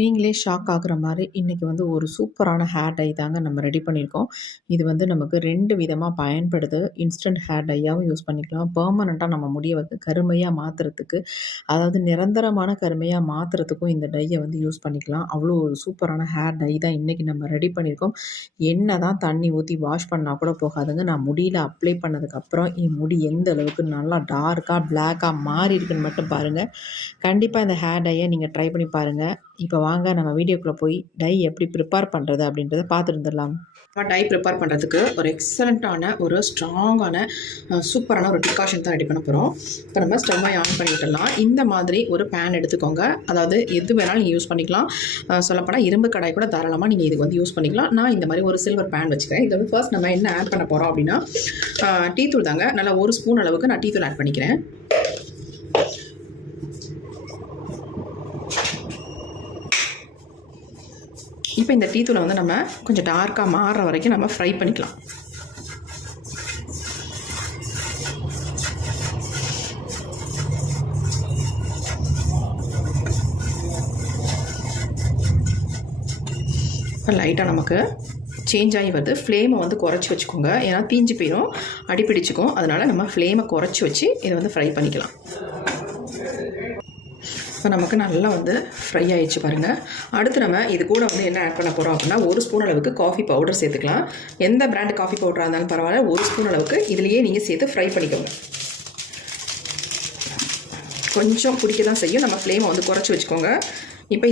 நீங்களே ஷாக் ஆகுற மாரி இன்னைக்கு வந்து ஒரு சூப்பரான ஹேர் டை தாங்க நம்ம ரெடி பண்ணியிருக்கோம். இது வந்து நமக்கு 2 விதமா பயன்படுது. இன்ஸ்டன்ட் ஹேர் டையாவும் யூஸ் பண்ணிக்கலாம். பெர்மனன்ட்டா நம்ம முடிய வந்து கருமையா மாத்துறதுக்கு, அதாவது நிரந்தரமான கருமையா மாத்துறதுக்கும் இந்த டைய வந்து யூஸ் பண்ணிக்கலாம். அவ்வளோ ஒரு சூப்பரான ஹேர் டை தான் இன்னைக்கு நம்ம ரெடி பண்ணியிருக்கோம். என்னதான் தண்ணி ஊத்தி வாஷ் பண்ணா கூட போகாதுங்க. நான் முடியில அப்ளை பண்ணதுக்கப்புறம் என் முடி எந்த அளவுக்கு நல்லா டார்க்கா, பிளாக்கா மாறி இருக்குன்னு மட்டும் பாருங்க. கண்டிப்பா இந்த ஹேர் டைய நீங்க ட்ரை பண்ணி பாருங்க. இப்போ வாங்க நம்ம வீடியோக்குள்ள போய் டை எப்படி ப்ரிப்பேர் பண்ணுறது அப்படின்றத பார்த்துட்டு வந்துடலாம். டை ப்ரிப்பேர் பண்ணுறதுக்கு ஒரு எக்ஸலண்ட்டான ஒரு ஸ்ட்ராங்கான சூப்பரான ஒரு டிகாஷன் தான் ரெடி பண்ண போகிறோம். இப்போ நம்ம ஸ்டவ்வை ஆன் பண்ணி விட்டுடலாம். இந்த மாதிரி ஒரு பேன் எடுத்துக்கோங்க. அதாவது எது வேணாலும் நீங்கள் யூஸ் பண்ணிக்கலாம். சொல்லப்போனால் இரும்பு கடாய் கூட தாராளமாக நீங்கள் இதுக்கு வந்து யூஸ் பண்ணிக்கலாம். நான் இந்த மாதிரி ஒரு சில்வர் பேன் வச்சுக்கிறேன். இதில் வந்து ஃபர்ஸ்ட் நம்ம என்ன ஆட் பண்ண போகிறோம் அப்படின்னா டீ தூள் தாங்க. நல்லா 1 ஸ்பூன் அளவுக்கு நான் டீ தூள் ஆட் பண்ணிக்கிறேன். இப்போ இந்த டீ தூளை வந்து நம்ம கொஞ்சம் டார்க்காக மாறுற வரைக்கும் நம்ம ஃப்ரை பண்ணிக்கலாம். இப்போ லைட்டாக நமக்கு சேஞ்ச் ஆகி வருது. ஃப்ளேமை வந்து குறைச்சி வச்சுக்கோங்க. ஏன்னா தீஞ்சு போயிடும், அடிப்பிடிச்சிக்கும். அதனால் நம்ம ஃப்ளேமை குறைச்சி வச்சு இதை வந்து ஃப்ரை பண்ணிக்கலாம். இப்போ நமக்கு நல்லா வந்து ஃப்ரை ஆகிடுச்சு பாருங்கள். அடுத்து நம்ம இது கூட வந்து என்ன ஆட் பண்ண போகிறோம் அப்படின்னா 1 ஸ்பூன் அளவுக்கு காஃபி பவுடர் சேர்த்துக்கலாம். எந்த பிராண்டு காஃபி பவுடராக இருந்தாலும் பரவாயில்ல, 1 ஸ்பூன் அளவுக்கு இதுலேயே நீங்கள் சேர்த்து ஃப்ரை பண்ணிக்கோங்க. கொஞ்சம் பிடிக்க தான் செய்யும். நம்ம ஃப்ளேமை வந்து குறைச்சி வச்சுக்கோங்க. இப்போ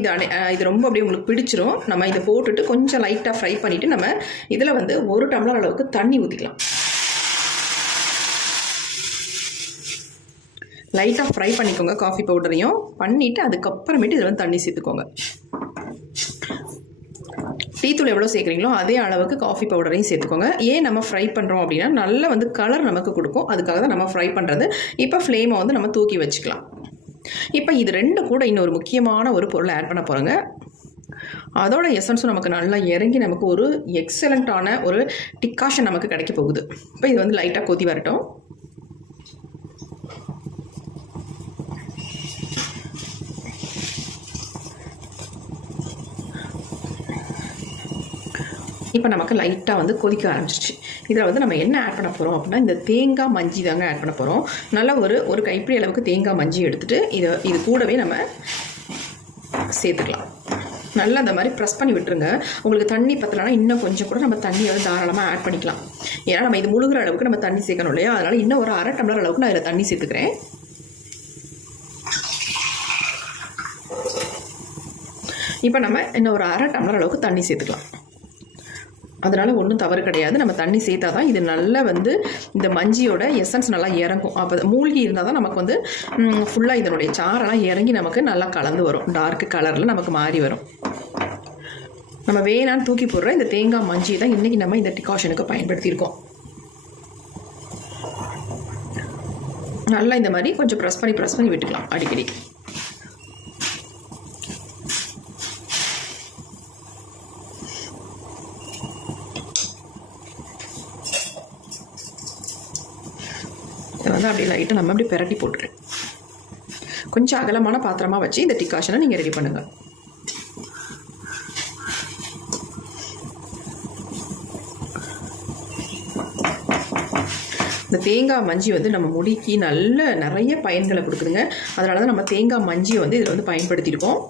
இது ரொம்ப அப்படியே உங்களுக்கு பிடிச்சிரும். நம்ம இதை போட்டுட்டு கொஞ்சம் லைட்டாக ஃப்ரை பண்ணிவிட்டு நம்ம இதில் வந்து 1 டம்ளர் அளவுக்கு தண்ணி ஊற்றிக்கலாம். லைட்டாக ஃப்ரை பண்ணிக்கோங்க. காஃபி பவுடரையும் பண்ணிவிட்டு அதுக்கப்புறமேட்டு இதில் வந்து தண்ணி சேர்த்துக்கோங்க. டீ தூள் எவ்வளோ சேர்க்குறீங்களோ அதே அளவுக்கு காஃபி பவுடரையும் சேர்த்துக்கோங்க. ஏன் நம்ம ஃப்ரை பண்ணுறோம் அப்படின்னா நல்ல வந்து கலர் நமக்கு கொடுக்கும். அதுக்காக தான் நம்ம ஃப்ரை பண்ணுறது. இப்போ ஃப்ளேமை வந்து நம்ம தூக்கி வச்சுக்கலாம். இப்போ இது 2 கூட இன்னொரு முக்கியமான ஒரு பொருளை ஆட் பண்ண போகிறோங்க. அதோட எசன்ஸும் நமக்கு நல்லா இறங்கி நமக்கு ஒரு எக்ஸலண்ட்டான ஒரு டிகாஷன் நமக்கு கிடைக்க போகுது. இப்போ இது வந்து லைட்டாக கொதி வரட்டும். இப்போ நமக்கு லைட்டாக வந்து கொதிக்க ஆரம்பிச்சிச்சு. இதில் வந்து நம்ம என்ன ஆட் பண்ண போகிறோம் அப்படின்னா இந்த தேங்காய் மஞ்சி தாங்க ஆட் பண்ண போகிறோம். நல்லா ஒரு கைப்பிடி அளவுக்கு தேங்காய் மஞ்சி எடுத்துகிட்டு இது கூடவே நம்ம சேர்த்துக்கலாம். நல்லா அந்த மாதிரி ப்ரெஸ் பண்ணி விட்டுருங்க. உங்களுக்கு தண்ணி பத்தலைன்னா இன்னும் கொஞ்சம் கூட நம்ம தண்ணி வந்து தாராளமாக ஆட் பண்ணிக்கலாம். ஏன்னா நம்ம இது முழுகிற அளவுக்கு நம்ம தண்ணி சேர்க்கணும் இல்லையா? அதனால் இன்னும் ஒரு 1/2 டம்ளர் அளவுக்கு நான் இதில் தண்ணி சேர்த்துக்கிறேன். இப்போ நம்ம இன்னும் ஒரு 1/2 டம்ளர் அளவுக்கு தண்ணி சேர்த்துக்கலாம். அதனால் ஒன்றும் தவறு கிடையாது. நம்ம தண்ணி சேர்த்தா தான் இது நல்லா வந்து இந்த மஞ்சியோட எசன்ஸ் நல்லா இறங்கும். அப்போ மூழ்கி இருந்தால் தான் நமக்கு வந்து ஃபுல்லாக இதனுடைய சாரெல்லாம் இறங்கி நமக்கு நல்லா கலந்து வரும். டார்க் கலரில் நமக்கு மாறி வரும். நம்ம வேணான்னு தூக்கி போடுற இந்த தேங்காய் மஞ்சி தான் இன்றைக்கி நம்ம இந்த டிகாஷனுக்கு பயன்படுத்தியிருக்கோம். நல்லா இந்த மாதிரி கொஞ்சம் ப்ரெஸ் பண்ணி விட்டுக்கலாம் அடிக்கடி. இதை வந்து அப்படியே லைட்டாக நம்ம அப்படி பிரட்டி போட்டுருக்கேன். கொஞ்சம் அகலமான பாத்திரமாக வச்சு இந்த டிகாஷனை நீங்கள் ரெடி பண்ணுங்கள். இந்த தேங்காய் மஞ்சி வந்து நம்ம முடிக்கு நிறைய பயன்களை கொடுக்குதுங்க. அதனால தான் நம்ம தேங்காய் மஞ்சியை வந்து இதில் வந்து பயன்படுத்தியிருக்கோம்.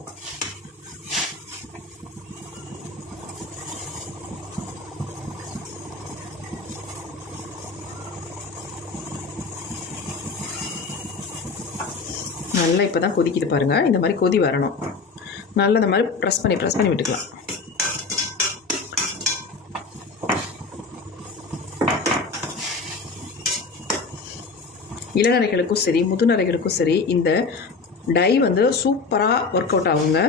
நல்லா இப்போ தான் கொதிக்குது பாருங்கள். இந்த மாதிரி கொதி வரணும். நல்லா இந்த மாதிரி ப்ரெஸ் பண்ணி விட்டுக்கலாம். இளநரைகளுக்கும் சரி முதுநரைகளுக்கும் சரி இந்த டை வந்து சூப்பராக ஒர்க் அவுட் ஆகுங்க.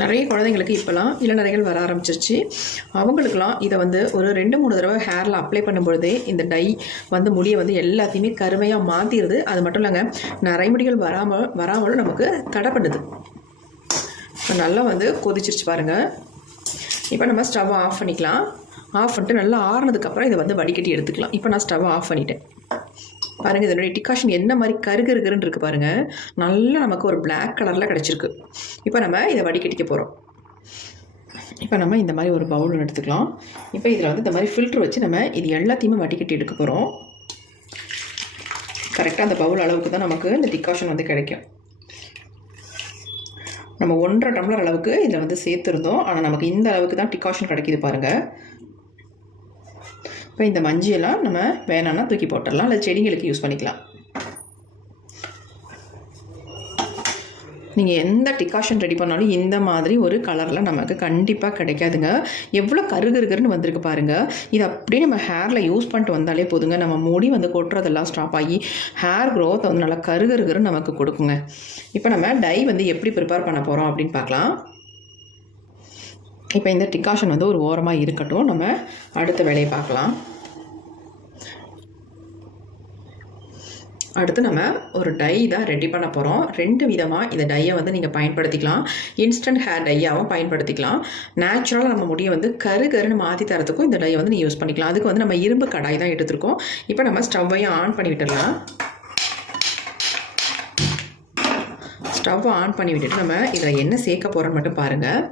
நிறைய குழந்தைங்களுக்கு இப்போலாம் இளநரைகள் வர ஆரம்பிச்சிருச்சு. அவங்களுக்கெல்லாம் இதை வந்து ஒரு 2-3 தடவை ஹேரில் அப்ளை பண்ணும்பொழுதே இந்த டை வந்து முடியை வந்து எல்லாத்தையுமே கருமையாக மாற்றிடுது. அது மட்டும் இல்லைங்க, நரைமுடிகள் வராமலும் நமக்கு தடை பண்ணுது. இப்போ நல்லா வந்து கொதிச்சிருச்சு பாருங்கள். இப்போ நம்ம ஸ்டவ் ஆஃப் பண்ணிக்கலாம். ஆஃப் பண்ணிட்டு நல்லா ஆறுனதுக்கப்புறம் இதை வந்து வடிகட்டி எடுத்துக்கலாம். இப்போ நான் ஸ்டவ் ஆஃப் பண்ணிட்டேன். பாருங்கள் இதனுடைய டிகாஷன் என்ன மாதிரி கருகருன்னு இருக்குது பாருங்கள். நல்லா நமக்கு ஒரு பிளாக் கலரில் கிடச்சிருக்கு. இப்போ நம்ம இதை வடிகட்டிக்க போகிறோம். இப்போ நம்ம இந்த மாதிரி ஒரு பவுல் எடுத்துக்கலாம். இப்போ இதில் வந்து இந்த மாதிரி ஃபில்ட்ரு வச்சு நம்ம இது எல்லாத்தையுமே வடிகட்டி எடுக்க போகிறோம். கரெக்டாக அந்த பவுல் அளவுக்கு தான் நமக்கு இந்த டிகாஷன் வந்து கிடைக்கும். நம்ம 1.5 டம்ளர் அளவுக்கு இதில் வந்து சேர்த்துருந்தோம். ஆனால் நமக்கு இந்த அளவுக்கு தான் டிகாஷன் கிடைக்கிது பாருங்கள். இப்போ இந்த மஞ்சியெல்லாம் நம்ம வேணான்னா தூக்கி போட்டுடலாம், இல்லை செடிங்களுக்கு யூஸ் பண்ணிக்கலாம். நீங்கள் எந்த டிகாஷன் ரெடி பண்ணாலும் இந்த மாதிரி ஒரு கலரில் நமக்கு கண்டிப்பாக கிடைக்காதுங்க. எவ்வளோ கருகருன்னு வந்திருக்கு பாருங்கள். இது அப்படியே நம்ம ஹேரில் யூஸ் பண்ணிட்டு வந்தாலே போதுங்க, நம்ம முடி வந்து கொட்டுறதெல்லாம் ஸ்டாப் ஆகி ஹேர் க்ரோத்தை வந்து நல்லா கருகருன்னு நமக்கு கொடுக்குங்க. இப்போ நம்ம டை வந்து எப்படி ப்ரிப்பேர் பண்ண போகிறோம் அப்படின்னு பார்க்கலாம். இப்போ இந்த டிகாஷன் வந்து ஒரு ஓரமாக இருக்கட்டும், நம்ம அடுத்த வேலையை பார்க்கலாம். அடுத்து நம்ம ஒரு டை தான் ரெடி பண்ண போகிறோம். 2 விதமாக இந்த டையை வந்து நீங்கள் பயன்படுத்திக்கலாம். இன்ஸ்டன்ட் ஹேர் டையாகவும் பயன்படுத்திக்கலாம். நேச்சுரலாக நம்ம முடியை வந்து கருன்னு மாற்றி தரத்துக்கும் இந்த டையை வந்து நீங்கள் யூஸ் பண்ணிக்கலாம். அதுக்கு வந்து நம்ம இரும்பு கடாய் தான் எடுத்துருக்கோம். இப்போ நம்ம ஸ்டவ்வையும் ஆன் பண்ணி விட்டுடலாம். ஸ்டவ்வை ஆன் பண்ணி விட்டுட்டு நம்ம இதில் என்ன சேர்க்க போகிறோன்னு மட்டும் பாருங்கள்.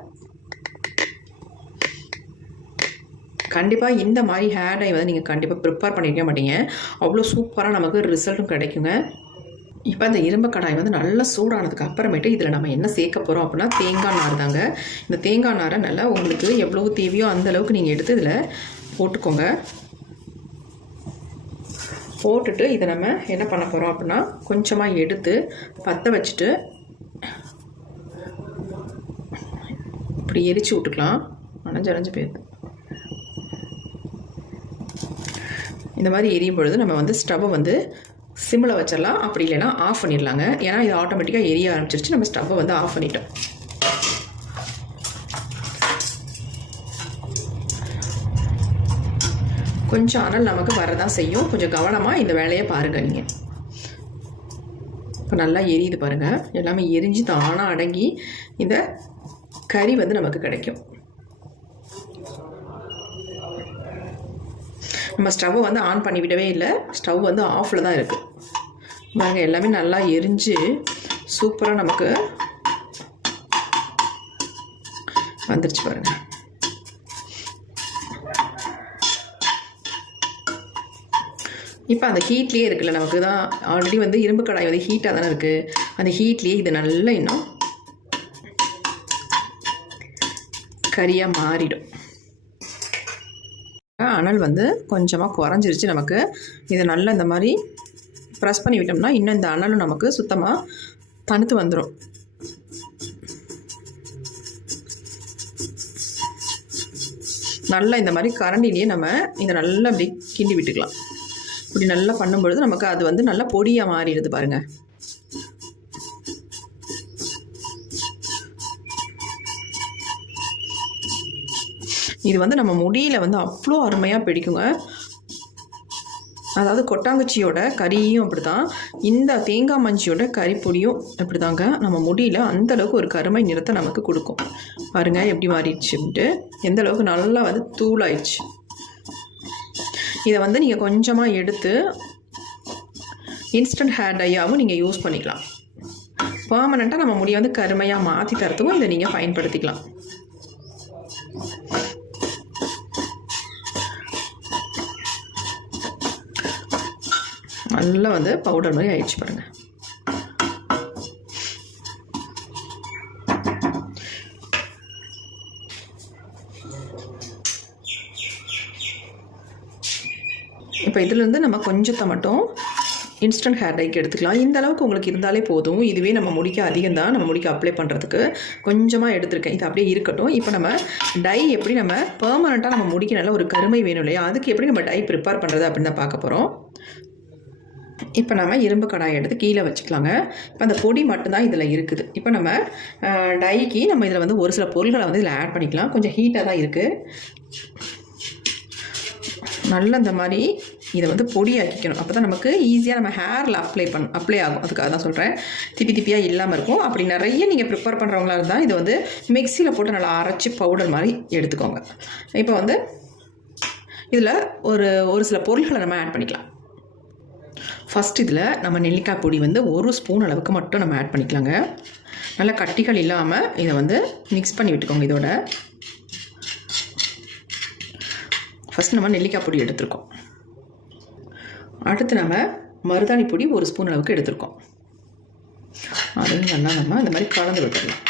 கண்டிப்பாக இந்த மாதிரி ஹேர் டை வந்து நீங்கள் கண்டிப்பாக ப்ரிப்பேர் பண்ணியிருக்க மாட்டீங்க. அவ்வளோ சூப்பராக நமக்கு ரிசல்ட்டும் கிடைக்குங்க. இப்போ அந்த இரும்பு கடாய் வந்து நல்லா சூடானதுக்கு அப்புறமேட்டு இதில் நம்ம என்ன சேர்க்க போகிறோம் அப்படின்னா தேங்காய் நார் தாங்க. இந்த தேங்காய் நாரை நல்லா உங்களுக்கு எவ்வளோ தேவையோ அந்தளவுக்கு நீங்கள் எடுத்து இதில் போட்டுக்கோங்க. போட்டுட்டு இதை நம்ம என்ன பண்ண போகிறோம் அப்படின்னா கொஞ்சமாக எடுத்து பற்ற வச்சுட்டு இப்படி எரிச்சு விட்டுக்கலாம். அணைஞ்சு போயிடுது. இந்த மாதிரி எரியும் பொழுது நம்ம வந்து ஸ்டவ்வை வந்து சிம்மில் வச்சிடலாம், அப்படி இல்லைன்னா ஆஃப் பண்ணிடலாங்க. ஏன்னா இது ஆட்டோமேட்டிக்காக எரிய ஆரம்பிச்சிருச்சு. நம்ம ஸ்டவ்வை வந்து ஆஃப் பண்ணிட்டோம். கொஞ்சம் அனல் நமக்கு வரதான் செய்யும். கொஞ்சம் கவனமாக இந்த வேலையை பாருங்கள் நீங்கள். இப்போ நல்லா எரியுது பாருங்கள். எல்லாமே எரிஞ்சு தானாக அடங்கி இந்த கறி வந்து நமக்கு கிடைக்கும். நம்ம ஸ்டவ்வை வந்து ஆன் பண்ணி விடவே இல்லை, ஸ்டவ் வந்து ஆஃபில் தான் இருக்குது பாருங்க. எல்லாமே நல்லா எரிஞ்சு சூப்பராக நமக்கு வந்துருச்சு பாருங்கள். இப்போ அந்த ஹீட்லேயே இருக்குல்ல, நமக்கு தான் ஆல்ரெடி வந்து இரும்பு கடாய் வந்து ஹீட்டாக தானே இருக்குது. அந்த ஹீட்லேயே இது நல்லா இன்னும் கறியாக மாறிடும். அனல் வந்து கொஞ்சமாக குறைஞ்சிருச்சு நமக்கு. இதை நல்லா இந்த மாதிரி ப்ரெஸ் பண்ணி விட்டோம்னா இன்னும் இந்த அனலும் நமக்கு சுத்தமாக தணுத்து வந்துடும். நல்லா இந்த மாதிரி கரண்டிலேயே நம்ம இதை நல்லா அப்படி கிண்டி விட்டுக்கலாம். இப்படி நல்லா பண்ணும்பொழுது நமக்கு அது வந்து நல்லா பொடியாக மாறிடுது பாருங்கள். இது வந்து நம்ம முடியில் வந்து அவ்வளோ அருமையாக பிடிக்குங்க. அதாவது கொட்டாங்குச்சியோட கறியும் அப்படி தான், இந்த தேங்காய் மஞ்சியோட கறிப்பொடியும் அப்படி தாங்க நம்ம முடியில் அந்தளவுக்கு ஒரு கருமை நிறத்தை நமக்கு கொடுக்கும். பாருங்கள் எப்படி மாறிடுச்சுன்ட்டு, எந்தளவுக்கு நல்லா வந்து தூளாயிடுச்சு. இதை வந்து நீங்கள் கொஞ்சமாக எடுத்து இன்ஸ்டன்ட் ஹேர் டையாகவும் நீங்கள் யூஸ் பண்ணிக்கலாம். பர்மனெண்ட்டாக நம்ம முடியை வந்து கருமையாக மாற்றி தரத்துக்கும் இதை நீங்கள் பயன்படுத்திக்கலாம். நல்லா வந்து பவுடர் மாதிரி ஆயிடுச்சு பாருங்கள். இப்போ இதிலேருந்து நம்ம கொஞ்சத்தை மட்டும் இன்ஸ்டன்ட் ஹேர் டைக்கு எடுத்துக்கலாம். இந்த அளவுக்கு உங்களுக்கு இருந்தாலே போதும். இதுவே நம்ம முடிக்க அதிகம் தான், நம்ம முடிக்க அப்ளை பண்ணுறதுக்கு கொஞ்சமாக எடுத்துருக்கேன். இது அப்படியே இருக்கட்டும். இப்போ நம்ம டை எப்படி நம்ம பெர்மனெண்ட்டாக நம்ம முடிக்க நல்ல ஒரு கருமை வேணும் இல்லையா, அதுக்கு எப்படி நம்ம டை ப்ரிப்பேர் பண்ணுறது அப்படின்னு தான் பார்க்க போகிறோம். இப்போ நம்ம இரும்பு கடாயை எடுத்து கீழே வச்சுக்கலாங்க. இப்போ அந்த பொடி மட்டும்தான் இதில் இருக்குது. இப்போ நம்ம டைக்கு நம்ம இதில் வந்து ஒரு சில பொருள்களை வந்து இதில் ஆட் பண்ணிக்கலாம். கொஞ்சம் ஹீட்டாக தான் இருக்குது. நல்லா இந்த மாதிரி இதை வந்து பொடியாக்கிக்கணும். அப்போ தான் நமக்கு ஈஸியாக நம்ம ஹேரில் அப்ளை ஆகும். அதுக்காக தான் சொல்கிறேன், திப்பியாக இல்லாமல் இருக்கும். அப்படி நிறைய நீங்கள் ப்ரிப்பேர் பண்ணுறவங்களா இருந்தால் இதை வந்து மிக்சியில் போட்டு நல்லா அரைச்சி பவுடர் மாதிரி எடுத்துக்கோங்க. இப்போ வந்து இதில் ஒரு சில பொருள்களை நம்ம ஆட் பண்ணிக்கலாம். ஃபஸ்ட் இதில் நம்ம நெல்லிக்காய் பொடி வந்து 1 ஸ்பூன் அளவுக்கு மட்டும் நம்ம ஆட் பண்ணிக்கலாங்க. நல்லா கட்டிகள் இல்லாமல் இதை வந்து மிக்ஸ் பண்ணி விட்டுக்கோங்க. இதோட ஃபஸ்ட் நம்ம நெல்லிக்காய் பொடி எடுத்துருக்கோம். அடுத்து நம்ம மருதாணி பொடி 1 ஸ்பூன் அளவுக்கு எடுத்துருக்கோம். அதையும் நல்லா நம்ம இந்த மாதிரி கலந்து விட்டுடலாம்.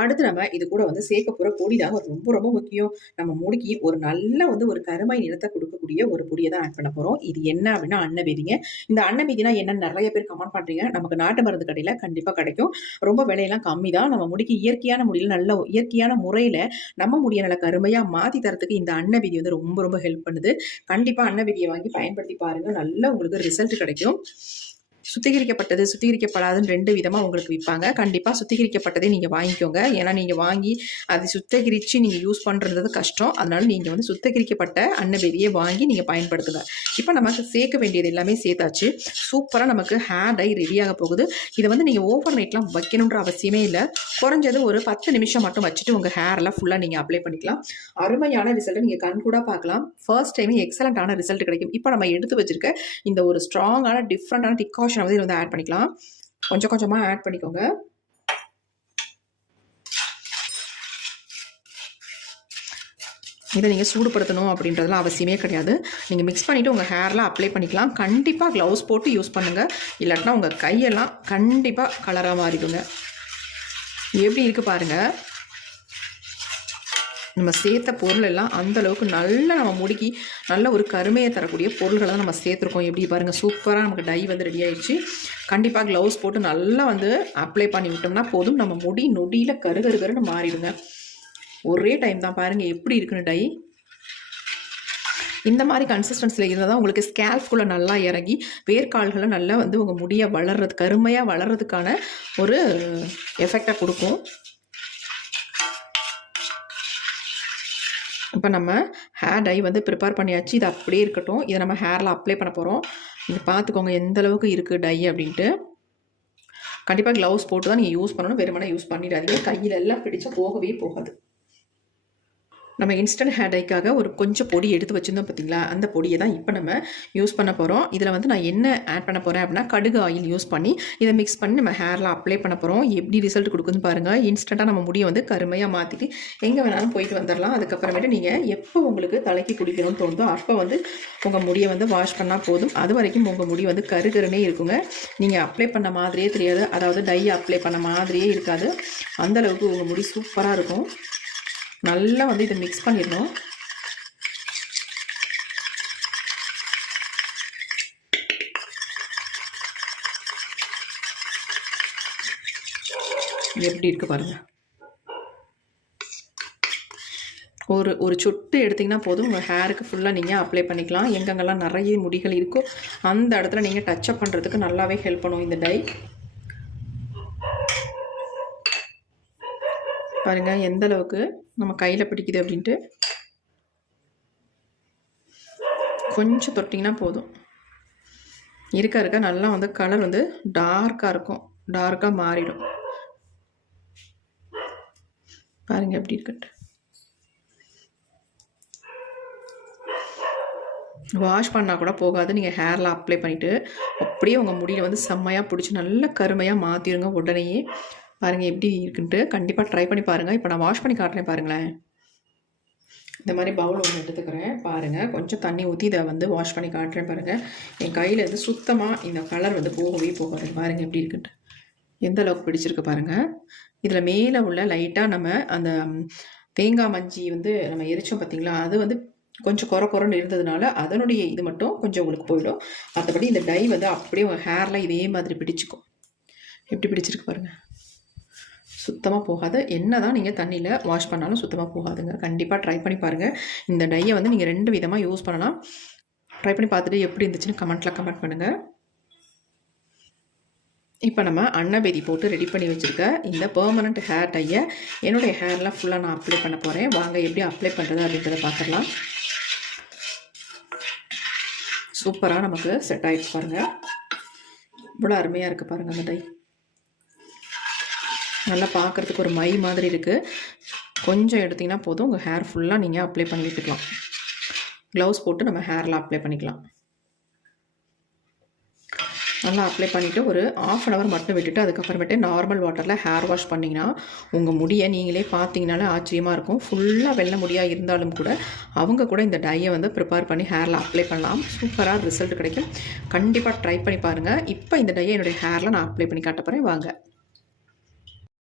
அடுத்து நம்ம இது கூட வந்து சேர்க்க போகிற பொடி தான் ரொம்ப ரொம்ப முக்கியம். நம்ம முடிக்கு ஒரு நல்ல வந்து ஒரு கருமை நிறத்தை கொடுக்கக்கூடிய ஒரு பொடியை தான் ஆட் பண்ண போகிறோம். இது என்ன அப்படின்னா அன்னவேதிங்க. இந்த அன்னவேதினா என்னன்னு நிறைய பேர் கமெண்ட் பண்ணுறீங்க. நமக்கு நாட்டு மருந்து கடையில் கண்டிப்பாக கிடைக்கும். ரொம்ப விலையெல்லாம் கம்மி தான். நம்ம முடிக்கு இயற்கையான முறையில் நல்ல இயற்கையான முறையில் நம்ம முடியை நல்லா கருமையாக மாற்றி தரத்துக்கு இந்த அன்னவேதி வந்து ரொம்ப ரொம்ப ஹெல்ப் பண்ணுது. கண்டிப்பாக அன்னவேதியை வாங்கி பயன்படுத்தி பாருங்கள். நல்ல உங்களுக்கு ரிசல்ட் கிடைக்கும். சுத்திகரிக்கப்பட்டது சுத்திகரிக்கப்படாதுன்னு 2 விதமாக உங்களுக்கு விற்பாங்க. கண்டிப்பாக சுத்திகரிக்கப்பட்டதே நீங்கள் வாங்கிக்கோங்க. ஏன்னா நீங்கள் வாங்கி அதை சுத்திகரித்து நீங்கள் யூஸ் பண்ணுறது கஷ்டம். அதனால நீங்கள் வந்து சுத்திகரிக்கப்பட்ட அன்னவேதியை வாங்கி நீங்கள் பயன்படுத்துங்க. இப்போ நமக்கு சேர்க்க வேண்டியது எல்லாமே சேர்த்தாச்சு. சூப்பராக நமக்கு ஹேர் டை ரெடியாக போகுது. இதை வந்து நீங்கள் ஓவர் நைட்லாம் வைக்கணுன்ற அவசியமே இல்லை. குறைஞ்சது ஒரு 10 நிமிஷம் மட்டும் வச்சுட்டு உங்கள் ஹேர்லாம் ஃபுல்லாக நீங்கள் அப்ளை பண்ணிக்கலாம். அருமையான ரிசல்ட்டை நீங்கள் கண்கூட பார்க்கலாம். ஃபர்ஸ்ட் டைம் எக்ஸலண்ட்டான ரிசல்ட் கிடைக்கும். இப்போ நம்ம எடுத்து வச்சிருக்க இந்த ஒரு ஸ்ட்ராங்கான டிஃப்ரெண்டான டிகாஷன் வந்து இதில் வந்து ஆட் பண்ணிக்கலாம். கொஞ்சம் கொஞ்சமாக ஆட் பண்ணிக்கோங்க. இதை நீங்கள் சூடுபடுத்தணும் அப்படின்றதுலாம் அவசியமே கிடையாது. நீங்கள் மிக்ஸ் பண்ணிவிட்டு உங்கள் ஹேரில் அப்ளை பண்ணிக்கலாம். கண்டிப்பாக க்ளவுஸ் போட்டு யூஸ் பண்ணுங்கள். இல்லாட்டினா உங்கள் கையெல்லாம் கண்டிப்பாக கலராக மாறிடுங்க. எப்படி இருக்குது பாருங்கள். நம்ம சேர்த்த பொருள் எல்லாம் அந்தளவுக்கு நல்ல நம்ம முடிக்கி நல்ல ஒரு கருமையை தரக்கூடிய பொருள்களை தான் நம்ம சேர்த்துருக்கோம். எப்படி பாருங்கள், சூப்பராக நமக்கு டை வந்து ரெடி ஆகிடுச்சு. கண்டிப்பாக க்ளவுஸ் போட்டு நல்லா வந்து அப்ளை பண்ணி விட்டோம்னா போதும். நம்ம முடி நொடியில் கருகருன்னு மாறிடுங்க. ஒரே டைம் தான் பாருங்கள் எப்படி இருக்குன்னு டை. இந்த மாதிரி கன்சிஸ்டன்சியில் இருந்தால் தான் உங்களுக்கு ஸ்கேல்ஃப்குள்ளே நல்லா இறங்கி வேர்க்கால்களை நல்லா வந்து உங்கள் முடியை வளர்றது கருமையாக வளர்கிறதுக்கான ஒரு எஃபெக்டை கொடுக்கும். இப்போ நம்ம ஹேர் டை வந்து ப்ரிப்பேர் பண்ணியாச்சு. இது அப்படியே இருக்கட்டும். இதை நம்ம ஹேரில் அப்ளை பண்ண போகிறோம். நீங்கள் பார்த்துக்கோங்க எந்த அளவுக்கு இருக்குது டை அப்படின்ட்டு. கண்டிப்பாக க்ளவுஸ் போட்டு தான் நீங்கள் யூஸ் பண்ணணும். வெறுமனே யூஸ் பண்ணிடாதீங்க. கையில் எல்லாம் பிடிச்சா போகவே போகாது. நம்ம இன்ஸ்டன்ட் ஹேர் டைக்காக ஒரு கொஞ்சம் பொடி எடுத்து வச்சுருந்தோம் பார்த்தீங்களா, அந்த பொடியை தான் இப்போ நம்ம யூஸ் பண்ண போகிறோம். இதில் வந்து நான் என்ன ஆட் பண்ண போகிறேன் அப்படின்னா கடுகு ஆயில் யூஸ் பண்ணி இதை மிக்ஸ் பண்ணி நம்ம ஹேரில் அப்ளை பண்ண போகிறோம். எப்படி ரிசல்ட் கொடுக்குதுன்னு பாருங்கள். இன்ஸ்டண்ட்டாக நம்ம முடியை வந்து கருமையாக மாற்றிட்டு எங்கே வேணாலும் போயிட்டு வந்துடலாம். அதுக்கப்புறமேட்டு நீங்கள் எப்போ உங்களுக்கு தலைக்கு குடிக்கணும்னு தோணுதோ அப்போ வந்து உங்கள் முடியை வந்து வாஷ் பண்ணால் போதும். அது வரைக்கும் உங்கள் முடி வந்து கருகருனே இருக்குங்க. நீங்கள் அப்ளை பண்ண மாதிரியே தெரியாது. அதாவது டை அப்ளை பண்ண மாதிரியே இருக்காது. அந்தளவுக்கு உங்கள் முடி சூப்பராக இருக்கும். நல்லா வந்து இதை மிக்ஸ் பண்ணிடணும். எப்படி இருக்கு பாருங்க. ஒரு சொட்டு எடுத்திங்கன்னா போதும். உங்கள் ஹேருக்கு ஃபுல்லாக நீங்கள் அப்ளை பண்ணிக்கலாம். எங்கெங்கெல்லாம் நிறைய முடிகள் இருக்கோ அந்த இடத்துல நீங்கள் டச்சப் பண்ணுறதுக்கு நல்லாவே ஹெல்ப் பண்ணும் இந்த டை. பாருங்கள் எந்த அளவுக்கு நம்ம கையில் பிடிக்குது அப்படின்ட்டு. கொஞ்சம் தொட்டிங்கன்னா போதும். இருக்க நல்லா வந்து கலர் வந்து டார்க்காக இருக்கும். டார்க்காக மாறிடும். பாருங்கள் எப்படி இருக்குன்ட்டு. வாஷ் பண்ணால் கூட போகாது. நீங்கள் ஹேரில் அப்ளை பண்ணிவிட்டு அப்படியே உங்கள் முடியில் வந்து செம்மையாக பிடிச்சி நல்ல கருமையாக மாற்றிடுங்க உடனேயே. பாருங்கள் எப்படி இருக்குன்ட்டு. கண்டிப்பாக ட்ரை பண்ணி பாருங்கள். இப்போ நான் வாஷ் பண்ணி காட்டுறேன் பாருங்களேன். இந்த மாதிரி பவுல் ஒன்று எடுத்துக்கிறேன் பாருங்கள். கொஞ்சம் தண்ணி ஊற்றி இதை வந்து வாஷ் பண்ணி காட்டுறேன் பாருங்கள். என் கையில் வந்து சுத்தமாக இந்த கலர் வந்து போகவே போகாது. பாருங்கள் எப்படி இருக்குன்ட்டு. எந்த அளவுக்கு பிடிச்சிருக்கு பாருங்கள். இதில் மேலே உள்ள லைட்டாக நம்ம அந்த தேங்காய் மஞ்சி வந்து நம்ம எரிச்சோம் பார்த்தீங்களா, அது வந்து கொஞ்சம் குறன்னு இருந்ததுனால அதனுடைய இது மட்டும் கொஞ்சம் உங்களுக்கு போயிடும். மற்றபடி இந்த டை வந்து அப்படியே உங்கள் ஹேரில் இதே மாதிரி பிடிச்சிக்கும். எப்படி பிடிச்சிருக்கு பாருங்கள். சுத்தமாக போகாது. என்ன தான் நீங்கள் தண்ணியில் வாஷ் பண்ணாலும் சுத்தமாக போகாதுங்க. கண்டிப்பாக ட்ரை பண்ணி பாருங்கள். இந்த டையை வந்து நீங்கள் 2 விதமாக யூஸ் பண்ணலாம். ட்ரை பண்ணி பார்த்துட்டு எப்படி இருந்துச்சுன்னு கமெண்ட் பண்ணுங்கள். இப்போ நம்ம அன்னபேதி போட்டு ரெடி பண்ணி வச்சுருக்க இந்த பெர்மனண்ட் ஹேர் டையை என்னுடைய ஹேர்லாம் ஃபுல்லாக நான் அப்ளை பண்ண போகிறேன். வாங்க எப்படி அப்ளை பண்ணுறது அப்படின்றத பார்த்துடலாம். சூப்பராக நமக்கு செட் ஆகிடுச்சு பாருங்கள். இவ்வளோ அருமையாக இருக்குது பாருங்கள். அந்த டை நல்லா பார்க்குறதுக்கு ஒரு மை மாதிரி இருக்குது. கொஞ்சம் எடுத்திங்கன்னா போதும். உங்கள் ஹேர் ஃபுல்லாக நீங்கள் அப்ளை பண்ணி விட்டுக்கலாம். க்ளவுஸ் போட்டு நம்ம ஹேரில் அப்ளை பண்ணிக்கலாம். நல்லா அப்ளை பண்ணிவிட்டு ஒரு 1/2 அன் ஹவர் மட்டும் விட்டுட்டு அதுக்கப்புறமேட்டு நார்மல் வாட்டரில் ஹேர் வாஷ் பண்ணிங்கன்னா உங்கள் முடியை நீங்களே பார்த்தீங்கனாலே ஆச்சரியமாக இருக்கும். ஃபுல்லாக வெள்ளை முடியாக இருந்தாலும் கூட அவங்க கூட இந்த டையை வந்து ப்ரிப்பேர் பண்ணி ஹேரில் அப்ளை பண்ணலாம். சூப்பராக ரிசல்ட் கிடைக்கும். கண்டிப்பாக ட்ரை பண்ணி பாருங்கள். இப்போ இந்த டையை என்னுடைய ஹேரில் நான் அப்ளை பண்ணி காட்ட போகிறேன் வாங்க.